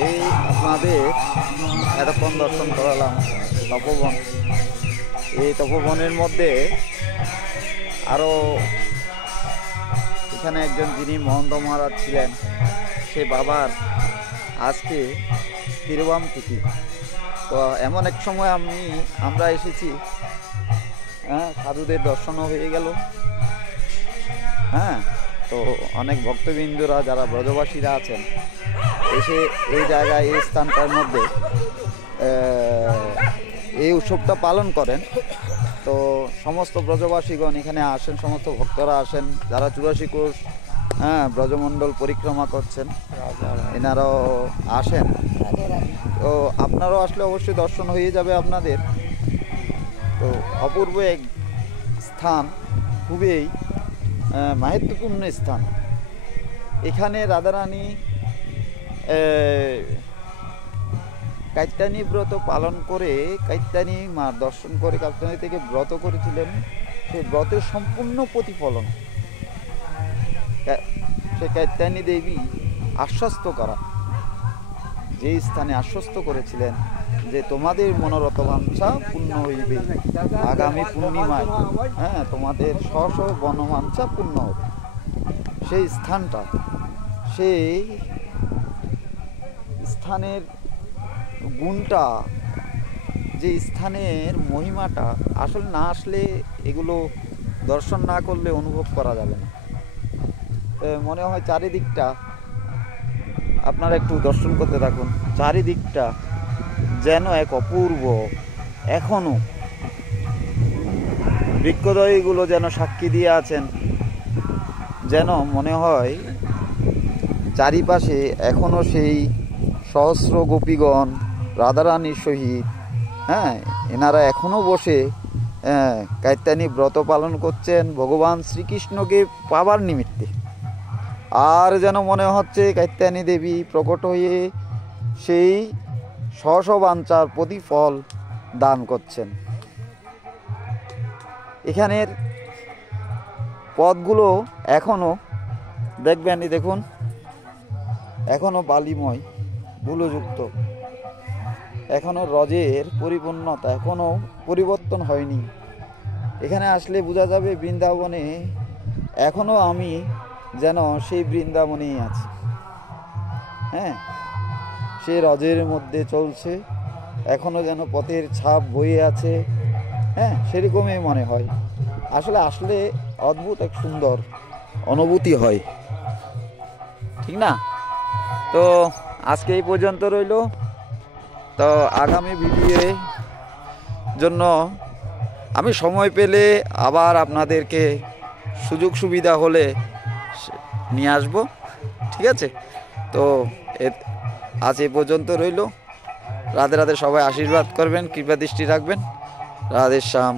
এই আপনাদের এতক্ষণ দর্শন করালাম তপবন। এই তপবনের মধ্যে আরও এখানে একজন যিনি মহন্ত মহারাজ ছিলেন, সে বাবার আজকে তিরুবাম তিথি। তো এমন এক সময় আমরা এসেছি, হ্যাঁ, সাধুদের দর্শনও হয়ে গেল। হ্যাঁ, তো অনেক ভক্তবৃন্দরা যারা ব্রজবাসীরা আছেন এসে এই জায়গায় এই স্থানটার মধ্যে এই উৎসবটা পালন করেন। তো সমস্ত ব্রজবাসীগণ এখানে আসেন, সমস্ত ভক্তরা আসেন, যারা 84 কোষ ব্রজমণ্ডল পরিক্রমা করছেন এনারাও আসেন। তো আপনারাও আসলে অবশ্যই দর্শন হয়ে যাবে আপনাদের। তো অপূর্ব এক স্থান, খুবই মাহাত্ম্যপূর্ণ স্থান। এখানে রাধারানী কাত্যায়নী ব্রত পালন করে, কাত্যায়নী মার দর্শন করে কাত্যায়নী থেকে ব্রত করেছিলেন। সেই ব্রতের সম্পূর্ণ প্রতিফলন সে কাত্যায়নী দেবী আশ্বস্ত করা, যে স্থানে আশ্বস্ত করেছিলেন যে তোমাদের মনোরথ বাঞ্ছা পূর্ণ হইবে আগামী পূর্ণিমায়, হ্যাঁ, তোমাদের স্ব বনবাঞ্ছা পূর্ণ হবে। সেই স্থানটা, সেই স্থানের গুণটা, যে স্থানের মহিমাটা আসলে না আসলে, এগুলো দর্শন না করলে অনুভব করা যাবে না। মনে হয় চারিদিকটা আপনারা একটু দর্শন করতে থাকুন। চারিদিকটা যেন এক অপূর্ব, এখনো বৃক্ষদ্বয়গুলো যেন সাক্ষী দিয়ে আছেন, যেন মনে হয় চারিপাশে এখনো সেই সহস্র গোপীগণ রাধারানীর সহিত, হ্যাঁ, এনারা এখনো বসে কাত্যায়নী ব্রত পালন করছেন ভগবান শ্রীকৃষ্ণকে পাবার নিমিত্তে। আর যেন মনে হচ্ছে কাত্যায়নী দেবী প্রকট হয়ে সেই বাঞ্ছার প্রতিফল দান করছেন। এখানের পথগুলো এখনো দেখবেন, দেখুন, এখনো বালিময়, ধুলোযুক্ত, এখনো রজের পরিপূর্ণতা এখনো পরিবর্তন হয়নি। এখানে আসলে বোঝা যাবে বৃন্দাবনে এখনো আমি যেন সেই বৃন্দাবনেই আছি। হ্যাঁ, সে রজের মধ্যে চলছে, এখনো যেন পথের ছাপ বয়ে আছে। হ্যাঁ, সেরকমই মনে হয়। আসলে অদ্ভুত এক সুন্দর অনুভূতি হয়, ঠিক না? তো আজকে এই পর্যন্ত রইল। তো আগামী ভিডিওর জন্য আমি সময় পেলে আবার আপনাদেরকে সুযোগ সুবিধা হলে নিয়ে আসব, ঠিক আছে? তো আজ এই পর্যন্ত রইল। রাধে রাধে। সবাই আশীর্বাদ করবেন, কৃপা দৃষ্টি রাখবেন। রাধে শ্যাম।